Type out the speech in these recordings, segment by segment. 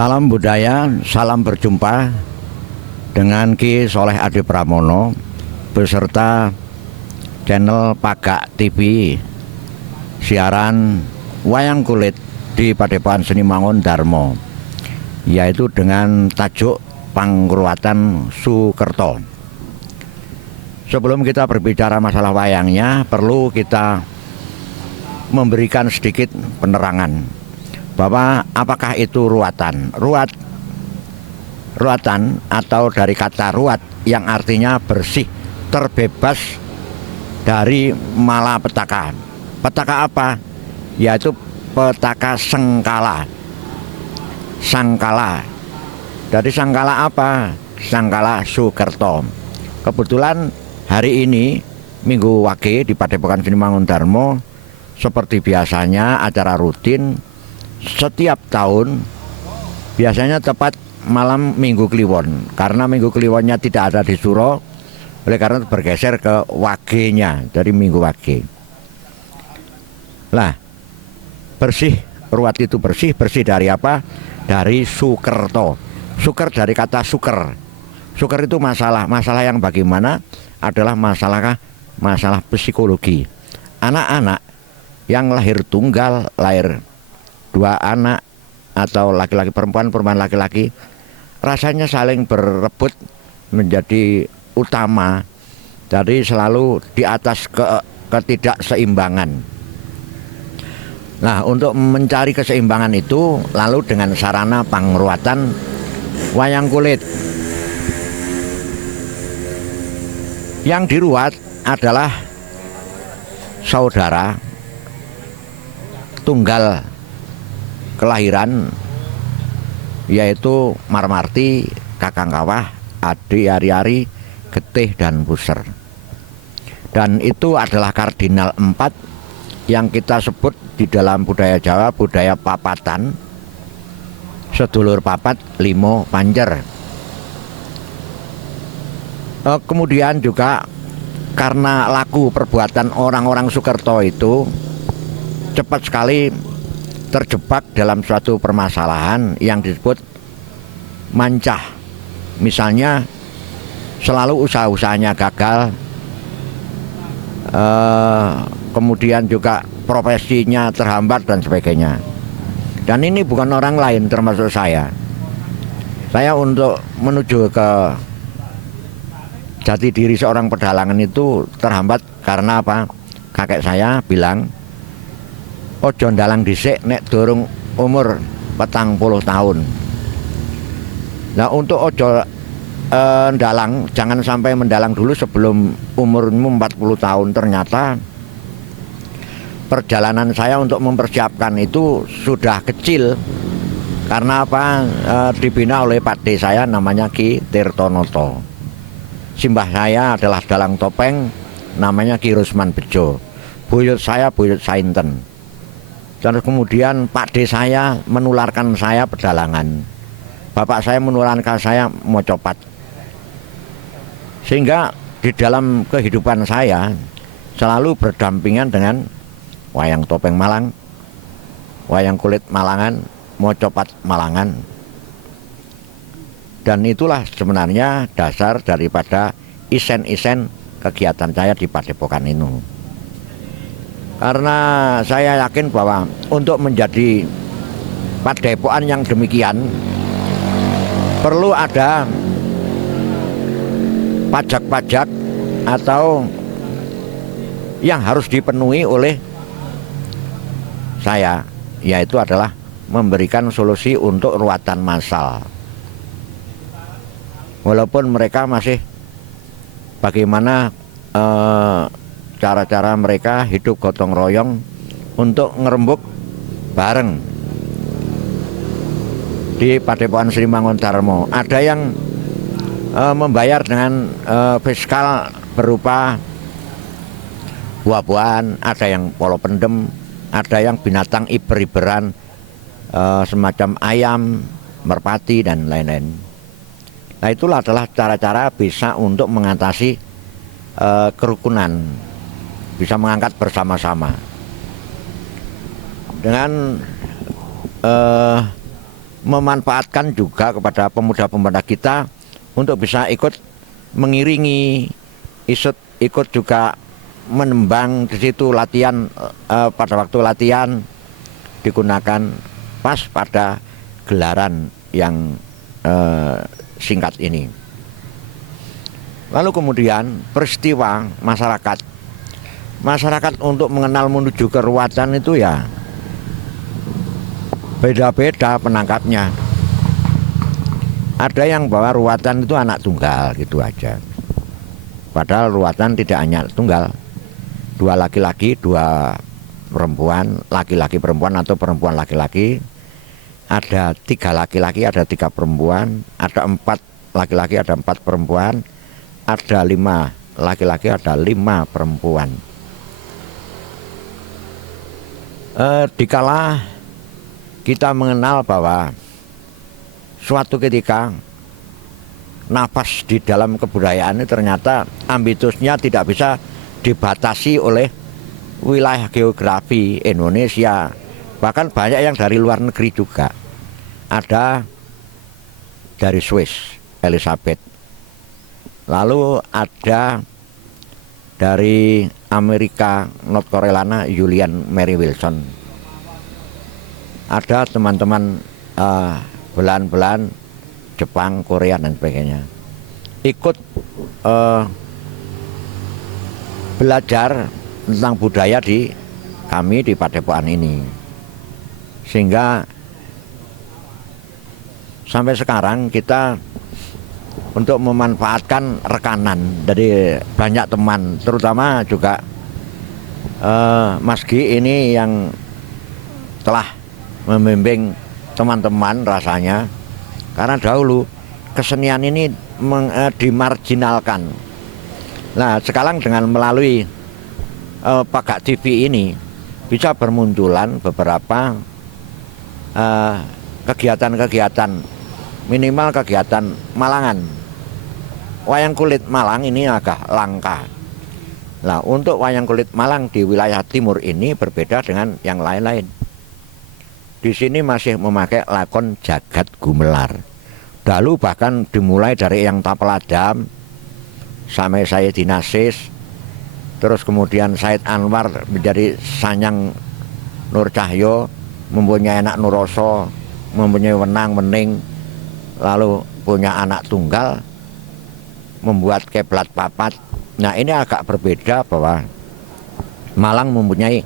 Salam budaya, salam berjumpa dengan Ki Soleh Adi Pramono beserta channel Pagak TV, siaran wayang kulit di Padepokan Seni Mangundarma, yaitu dengan tajuk Pangruatan Sukerto. Sebelum kita berbicara masalah wayangnya, perlu kita memberikan sedikit penerangan bahwa apakah itu ruatan. Ruatan atau dari kata ruat yang artinya bersih, terbebas dari malapetaka. Petaka apa? Yaitu petaka sengkala. Sangkala. Dari sangkala apa? Sangkala Sukerto. Kebetulan hari ini Minggu Wage di Padepokan Seni Mangundarma, seperti biasanya acara rutin setiap tahun, biasanya tepat malam Minggu Kliwon. Karena Minggu Kliwonnya tidak ada di Suro, oleh karena bergeser ke Wage-nya, dari Minggu Wage. Lah, bersih, ruat itu bersih. Bersih dari apa? Dari Sukerto. Suker dari kata suker. Suker itu masalah. Masalah yang bagaimana? Adalah masalah psikologi. Anak-anak yang lahir tunggal, lahir dua anak, atau laki-laki perempuan, perempuan laki-laki, rasanya saling berebut menjadi utama. Jadi selalu di atas ketidakseimbangan. Nah, untuk mencari keseimbangan itu, lalu dengan sarana pangruatan wayang kulit. Yang diruat adalah saudara tunggal kelahiran, yaitu Marmarti, Kakang Kawah, Adi Ari-Ari, Getih, dan Buser. Dan itu adalah kardinal 4 yang kita sebut di dalam budaya Jawa, budaya papatan, sedulur papat, limo panjer. Kemudian juga karena laku perbuatan orang-orang Sukerto itu cepat sekali terjebak dalam suatu permasalahan yang disebut mancah. Misalnya selalu usaha-usahanya gagal, kemudian juga profesinya terhambat dan sebagainya. Dan ini bukan orang lain, termasuk saya. Saya untuk menuju ke jati diri seorang pedalangan itu terhambat karena apa? Kakek saya bilang, ojo ndalang dhisik nek durung umur 40 tahun. Nah, untuk ojo ndalang, jangan sampai mendalang dulu sebelum umurmu 40 tahun. Ternyata perjalanan saya untuk mempersiapkan itu sudah kecil. Karena apa? Dibina oleh Pak D saya, namanya Ki Tirtonoto. Simbah saya adalah dalang topeng, namanya Ki Rusman Bejo. Buyut saya Buyut Sainten. Dan kemudian Pak D saya menularkan saya pedalangan. Bapak saya menularkan saya mocopat. Sehingga di dalam kehidupan saya selalu berdampingan dengan wayang topeng Malang, wayang kulit Malangan, mocopat Malangan. Dan itulah sebenarnya dasar daripada isen-isen kegiatan saya di Padepokan ini. Karena saya yakin bahwa untuk menjadi padepokan yang demikian perlu ada pajak-pajak atau yang harus dipenuhi oleh saya, yaitu adalah memberikan solusi untuk ruatan massal. Walaupun mereka masih bagaimana cara-cara mereka hidup gotong royong untuk ngerembuk bareng di Padepokan Seni Mangundarma. Ada yang membayar dengan fiskal berupa buah-buahan, ada yang polo pendem, ada yang binatang iber-iberan semacam ayam, merpati, dan lain-lain. Nah, itulah adalah cara-cara bisa untuk mengatasi kerukunan, bisa mengangkat bersama-sama. Dengan memanfaatkan juga kepada pemuda-pemuda kita untuk bisa ikut mengiringi, ikut juga menembang di situ latihan. Pada waktu latihan digunakan pas pada gelaran yang singkat ini. Lalu kemudian peristiwa masyarakat untuk mengenal menuju ke ruatan itu ya beda-beda penangkapnya. Ada yang bawa ruatan itu anak tunggal gitu aja. Padahal ruatan tidak hanya tunggal, 2 laki-laki, 2 perempuan, laki-laki perempuan atau perempuan laki-laki. Ada 3 laki-laki, ada 3 perempuan, ada 4 laki-laki, ada 4 perempuan, ada 5 laki-laki, ada 5 perempuan. Dikala kita mengenal bahwa suatu ketika nafas di dalam kebudayaan ini ternyata ambitusnya tidak bisa dibatasi oleh wilayah geografi Indonesia. Bahkan banyak yang dari luar negeri juga. Ada dari Swiss, Elizabeth. Lalu ada dari Amerika, North Carolina, Julian Mary Wilson. Ada teman-teman belahan-belahan Jepang, Korea dan sebagainya. Ikut belajar tentang budaya di kami di Padepokan ini. Sehingga sampai sekarang kita untuk memanfaatkan rekanan dari banyak teman, terutama juga Mas Gi ini yang telah membimbing teman-teman rasanya, karena dahulu kesenian ini dimarginalkan. Nah sekarang dengan melalui Pagak TV ini bisa bermunculan beberapa kegiatan-kegiatan, minimal kegiatan Malangan. Wayang kulit Malang ini agak langka. Nah untuk wayang kulit Malang di wilayah timur ini berbeda dengan yang lain-lain. Di sini masih memakai lakon jagat gumelar. Dahulu bahkan dimulai dari yang Tapeladam sampai Sayyidin Asis, terus kemudian Said Anwar menjadi Sanyang Nur Cahyo, mempunyai anak Nuroso, mempunyai Wenang Wening, lalu punya anak tunggal, membuat Keblat Papat. Nah ini agak berbeda bahwa Malang mempunyai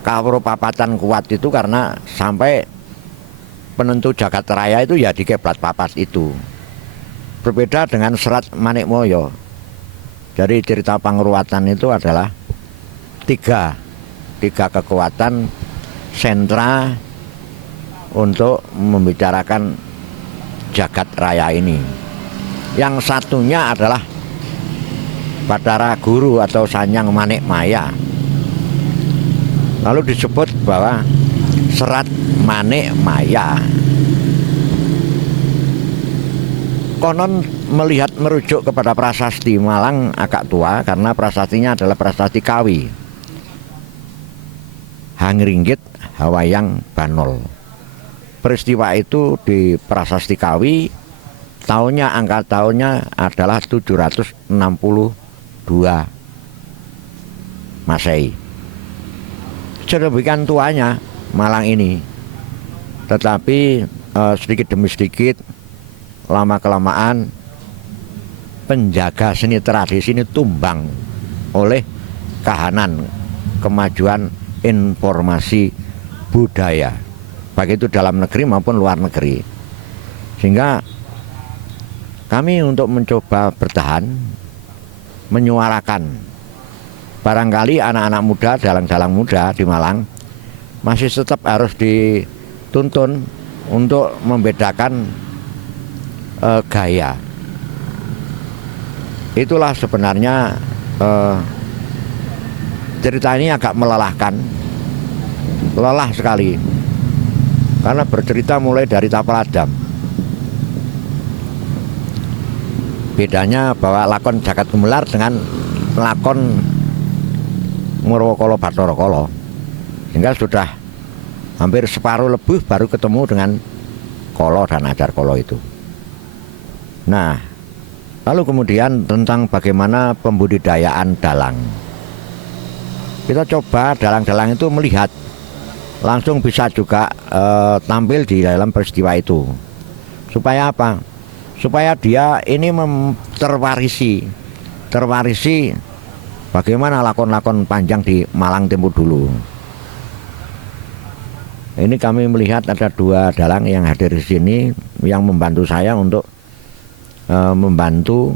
kawruh papatan kuat itu karena sampai penentu jagat raya itu ya di Keblat Papat itu. Berbeda dengan Serat Manikmoyo. Jadi cerita pangruatan itu adalah tiga kekuatan sentra untuk membicarakan jagat raya ini. Yang satunya adalah Batara Guru atau Sanyang Manikmaya. Lalu disebut bahwa Serat Manikmaya. Konon melihat merujuk kepada prasasti Malang agak tua karena prasastinya adalah prasasti Kawi. Hangringgit Hawayang Banol. Peristiwa itu di prasasti Kawi, angka tahunnya adalah 762 Masehi. Sedemikian tuanya Malang ini, tetapi sedikit demi sedikit, lama-kelamaan penjaga seni tradisi ini tumbang oleh kahanan kemajuan informasi budaya, baik itu dalam negeri maupun luar negeri. Sehingga kami untuk mencoba bertahan, menyuarakan, barangkali anak-anak muda, dalang-dalang muda di Malang masih tetap harus dituntun untuk membedakan gaya. Itulah sebenarnya cerita ini agak melelahkan, lelah sekali, karena bercerita mulai dari Tapeladam. Bedanya bahwa lakon Jagat Gumelar dengan lakon Murwokolo Bathara, sehingga sudah hampir separuh lebih baru ketemu dengan kolo dan ajar kolo itu. Nah, lalu kemudian tentang bagaimana pembudidayaan dalang. Kita coba dalang-dalang itu melihat langsung bisa juga tampil di dalam peristiwa itu. Supaya apa? Supaya dia ini terwarisi bagaimana lakon-lakon panjang di Malang tempo dulu. Ini kami melihat ada 2 dalang yang hadir di sini yang membantu saya untuk membantu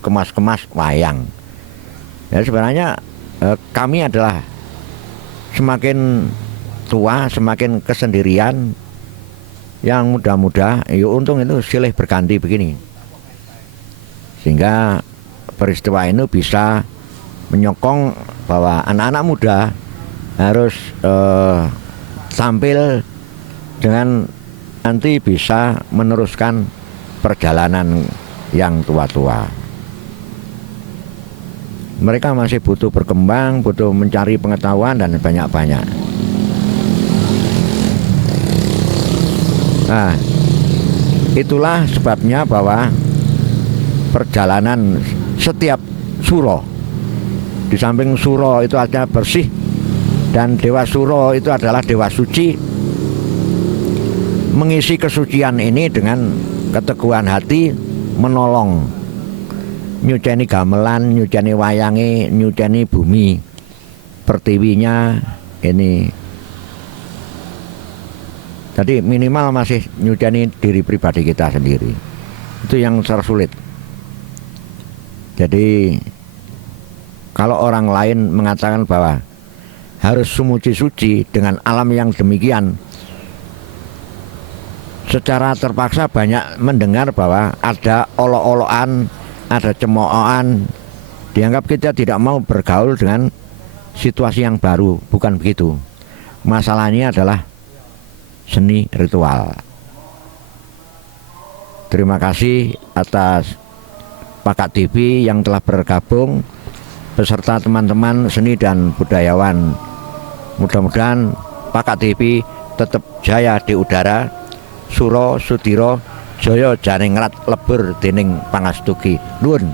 kemas-kemas wayang. Ya, sebenarnya kami adalah semakin tua, semakin kesendirian, yang muda-muda, ya untung itu silih berganti begini. Sehingga peristiwa ini bisa menyokong bahwa anak-anak muda harus tampil dengan nanti bisa meneruskan perjalanan yang tua-tua. Mereka masih butuh berkembang, butuh mencari pengetahuan dan banyak-banyak. Nah, itulah sebabnya bahwa perjalanan setiap suro, di samping suro itu ada bersih, dan Dewa Suro itu adalah Dewa Suci, mengisi kesucian ini dengan keteguhan hati, menolong, nyuceni gamelan, nyuceni wayange, nyuceni bumi pertiwinya ini. Jadi minimal masih nyuceni diri pribadi kita sendiri. Itu yang tersulit. Jadi kalau orang lain mengatakan bahwa harus suci dengan alam yang demikian, secara terpaksa banyak mendengar bahwa ada olok-olokan, ada cemoohan, dianggap kita tidak mau bergaul dengan situasi yang baru. Bukan begitu. Masalahnya adalah seni ritual. Terima kasih atas Pakat TV yang telah bergabung beserta teman-teman seni dan budayawan. Mudah-mudahan Pakat TV tetap jaya di udara. Suro Sudiro Joyo Janingrat lebur dening pangastuki. Nuwun.